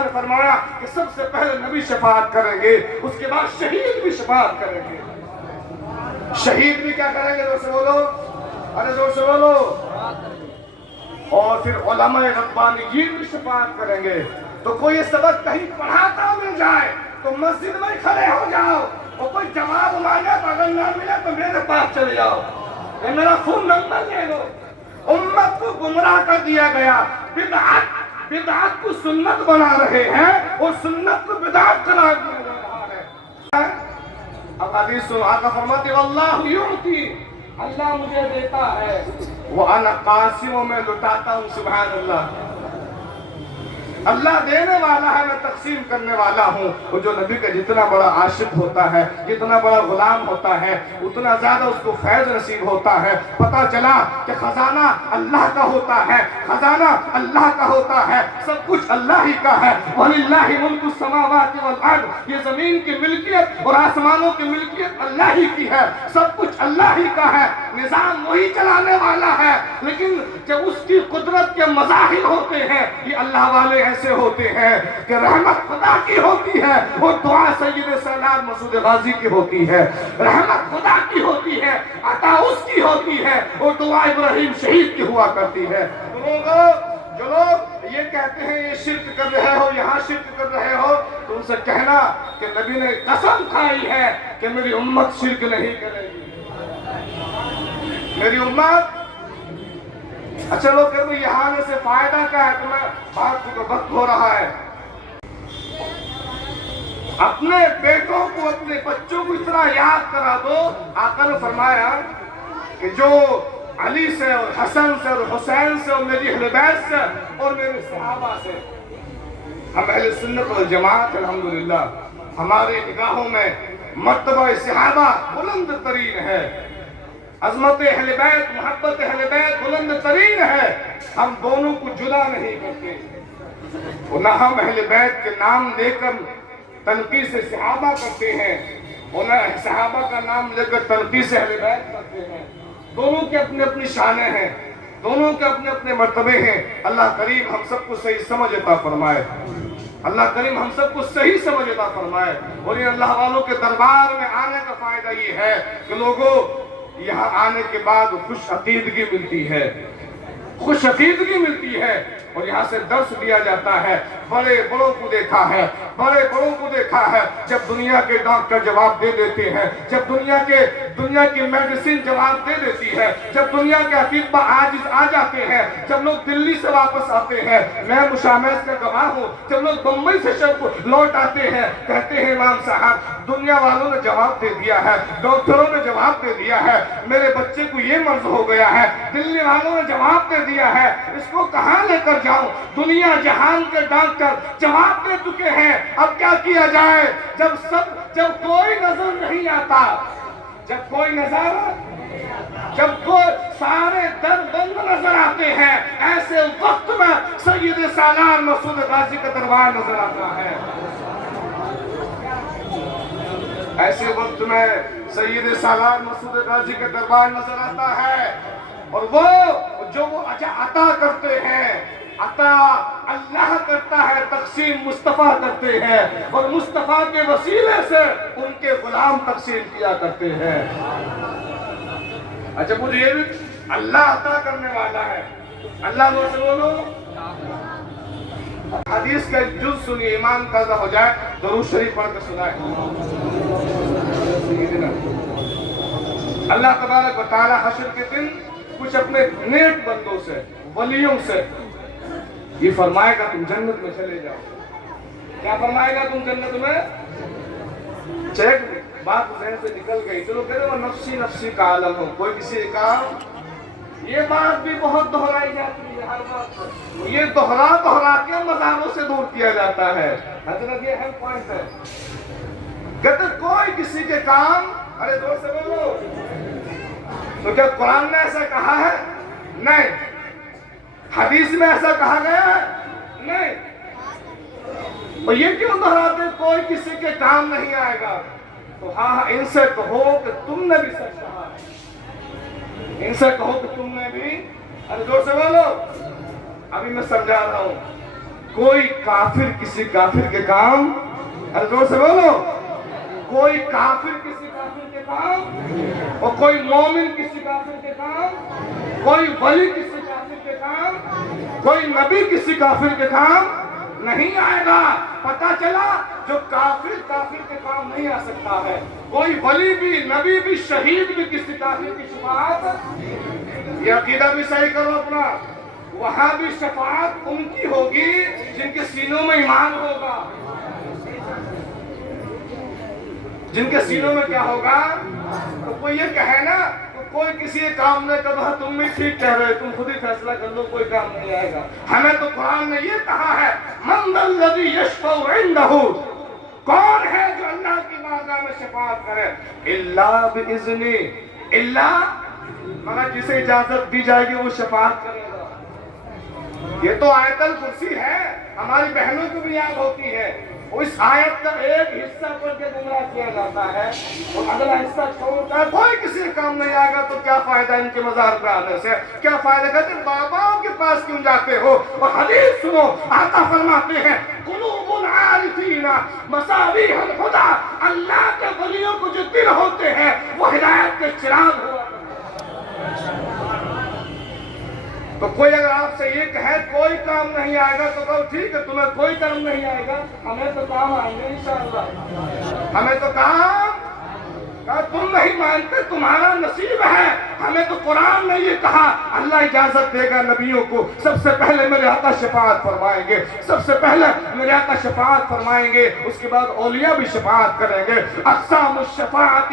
نے فرمایا کہ سب سے پہلے نبی شفاعت کریں گے، اس کے بعد شہید بھی شفاعت کریں گے۔ شہید بھی کیا کریں گے؟ زور سے بولو، ارے زور سے بولو۔ اور پھر علماء ربانیین بھی شفاعت کریں گے۔ تو کوئی سبق کہیں پڑھاتا مل جائے تو مسجد میں کھڑے ہو جاؤ، اور کوئی جواب مانگے تو اگر نہ ملے تو میرے پاس چلے جاؤ، اے میرا فون نمبر لے لو۔ امت کو گمراہ کر دیا گیا، بدعت کو سنت بنا رہے ہیں اور سنت کو بدعت قرار دیا جا رہا ہے۔ اب حدیث سن، آقا فرماتے واللہ یعطی، اللہ مجھے دیتا ہے، وَأَنَا قَاسِمُ، میں لٹاتا ہوں، سبحان اللہ۔ اللہ دینے والا ہے، میں تقسیم کرنے والا ہوں۔ اور جو نبی کا جتنا بڑا عاشق ہوتا ہے، جتنا بڑا غلام ہوتا ہے، اتنا زیادہ اس کو فیض نصیب ہوتا ہے۔ پتہ چلا کہ خزانہ اللہ کا ہوتا ہے، خزانہ اللہ کا ہوتا ہے، سب کچھ اللہ ہی کا ہے۔ وَلِلَّهِ مُلْكُ السَّمَاوَاتِ وَالْأَرْضِ، یہ زمین کی ملکیت اور آسمانوں کی ملکیت اللہ ہی کی ہے، سب کچھ اللہ ہی کا ہے، نظام وہی چلانے والا ہے۔ لیکن جب اس کی قدرت کے مظاہر ہوتے ہیں، یہ اللہ والے ایسے ہوتے ہیں کہ رحمت خدا کی ہوتی ہے، اور دعا سید سالار مسعود غازی کی ہوتی ہے۔ رحمت خدا کی ہوتی ہے، عطا اس کی ہوتی ہے، اور دعا ابراہیم شہید کی ہوا کرتی ہے۔ جو لوگ یہ کہتے ہیں یہ شرک کر رہے ہو، یہاں شرک کر رہے ہو، تو ان سے کہنا کہ نبی نے قسم کھائی ہے کہ میری امت شرک نہیں کرے گی، میری امت۔ اچھا لوگ کہتے ہیں یہاں آنے سے فائدہ کیا ہے؟ تو میں بات کو وقت ہو رہا ہے، اپنے بیٹوں کو، اپنے بچوں کو اتنا یاد کرا دو۔ آقا نے فرمایا کہ جو علی سے اور حسن سے اور حسین سے اور میری اہل بیت سے اور میرے صحابہ سے، ہم اہل سنت والجماعت الحمدللہ، ہماری نگاہوں میں مرتبہ صحابہ بلند ترین ہے، عظمت اہل بیت، محبت اہل بیت بلند ترین ہے۔ ہم دونوں کو جدا نہیں کرتے، اور نہ ہم اہل بیت کے نام لے کر تنقیص صحابہ کرتے ہیں، اور نہ صحابہ کا نام لے کر تنقیص اہل بیت کرتے ہیں۔ دونوں کے اپنے اپنی شانیں ہیں، دونوں کے اپنے اپنے مرتبے ہیں۔ اللہ کریم ہم سب کو صحیح سمجھ عطا فرمائے، اللہ کریم ہم سب کو صحیح سمجھ عطا فرمائے۔ اور یہ اللہ والوں کے دربار میں آنے کا فائدہ یہ ہے کہ لوگوں یہاں آنے کے بعد خوش عقیدگی ملتی ہے، خوش عقیدگی ملتی ہے، اور یہاں سے درس دیا جاتا ہے۔ بڑے بڑوں کو دیکھا ہے، بڑے بڑوں کو دیکھا ہے، جب دنیا کے ڈاکٹر جواب دے دیتے ہیں، جب دنیا کی میڈیسن جواب دے دیتی ہے، جب دنیا کے اطباء عاجز آ جاتے ہیں، جب لوگ دلی سے واپس آتے ہیں، میں مشامہد کا گواہ ہوں، جب لوگ بمبئی سے لوٹ آتے ہیں، کہتے ہیں امام صاحب دنیا والوں نے جواب دے دیا ہے، ڈاکٹروں نے جواب دے دیا ہے، میرے بچے کو یہ مرض ہو گیا ہے، دلی والوں نے جواب دے دیا ہے، اس کو کہاں لے کر جاؤں؟ دنیا جہان کے ڈاکٹر جواب دے چکے ہیں، اب کیا کیا جائے؟ جب کوئی نظر نہیں آتا، جب کوئی سارے در بند نظر آتے ہیں، ایسے وقت میں سید سالار مسعود غازی کا دربار نظر آتا ہے۔ ایسے وقت میں سید سالار مسعود غازی کا دربار نظر آتا ہے، اور وہ جو وہ عطا کرتے ہیں، عطا اللہ کرتا ہے، تقسیم مصطفیٰ کرتے ہیں، اور مصطفیٰ کے وسیلے سے ان کے غلام تقسیم کیا کرتے ہیں۔ اچھا مجھے یہ بھی اللہ عطا کرنے والا ہے، اللہ بولو۔ حدیث کا ایک جز سنیے، ایمان تازہ ہو جائے، درود شریف پڑھ کر سنائے۔ اللہ تبارک و تعالی حشر کے دن کچھ اپنے نیک بندوں سے، ولیوں سے یہ فرمائے گا تم جنت میں چلے جاؤ۔ کیا فرمائے گا؟ تم جنت میں چیک بات ذہن سے نکل گئی، چلو کہہ رہے وہ نفسی نفسی کا عالم ہو، کوئی کسی کا یہ بات بھی بہت دہرائی جاتی ہے، ہر بات یہ دہرا کے مزاروں سے دور کیا جاتا ہے۔ حضرت یہ ہے پوائنٹ ہے، کہتے کوئی کسی کے کام، ارے زور سے بولو، تو کیا قرآن نے ایسا کہا ہے؟ نہیں۔ حدیث میں ایسا کہا گیا ہے؟ نہیں۔ اور یہ کیوں دہراتے کوئی کسی کے کام نہیں آئے گا؟ تو ہاں ان سے کہو کہ تم نے بھی سچ کہا، ان سے کہو کہ تم نے بھی، ارے زور سے بولو، ابھی میں سمجھا رہا ہوں۔ کوئی کافر کسی کافر کے کام، ارے زور سے بولو، کوئی کافر کسی کافر کے کام، اور کوئی مومن کسی کافر کے کام، کوئی ولی کسی کافر کے کام، کوئی نبی کسی کافر کے کام نہیں آئے گا۔ پتہ چلا جو کافر کافر کے کام نہیں آ سکتا ہے، کوئی ولی بھی، نبی بھی، شہید بھی کسی کافر کی شفاعت، یہ عقیدہ بھی صحیح کرو اپنا، وہاں بھی شفاعت ان کی ہوگی جن کے سینوں میں ایمان ہوگا، جن کے سینوں میں کیا ہوگا۔ تو کوئی یہ کہے نا، کوئی کسی کام نے کہا تم بھی ٹھیک کہہ رہے، تم خود ہی فیصلہ کر لو، کوئی کام نہیں آئے گا۔ ہمیں تو قرآن نے یہ کہا ہے، من ذا الذی یشفع عندہ، کون ہے جو اللہ کی بارگاہ میں شفاعت کرے، الا باذنہ، الا مگر جسے اجازت دی جائے گی وہ شفاعت کرے گا۔ یہ تو آیت الکرسی ہے، ہماری بہنوں کو بھی یاد ہوتی ہے، اس آیت کا ایک حصہ پڑھ کے گمراہ کیا جاتا ہے اور اگلا حصہ چھوڑتا ہے، کوئی کسی کام نہیں آئے گا تو کیا فائدہ ان کے مزار پہ آنے سے، کیا فائدہ، کہتے ہیں باباؤں کے پاس کیوں جاتے ہو۔ اور حدیث سنو، آقا فرماتے ہیں قلوب العارفین مصابیح الہدی، اللہ کے ولیوں کو جو دل ہوتے ہیں وہ ہدایت کے چراغ ہوا۔ تو کوئی اگر آپ سے یہ کہے کوئی کام نہیں آئے گا تو کہو ٹھیک ہے، تمہیں کوئی کام نہیں آئے گا، ہمیں تو کام آئیں گے انشاءاللہ، ہمیں تو کہا تم نہیں مانتے تمہارا نصیب ہے، ہمیں تو قرآن نے یہ کہا اللہ اجازت دے گا نبیوں کو، سب سے پہلے میرے آقا شفاعت فرمائیں گے، سب سے پہلے میرے آقا شفاعت فرمائیں گے، اس کے بعد اولیاء بھی شفاعت کریں گے۔ اقسام الشفاعت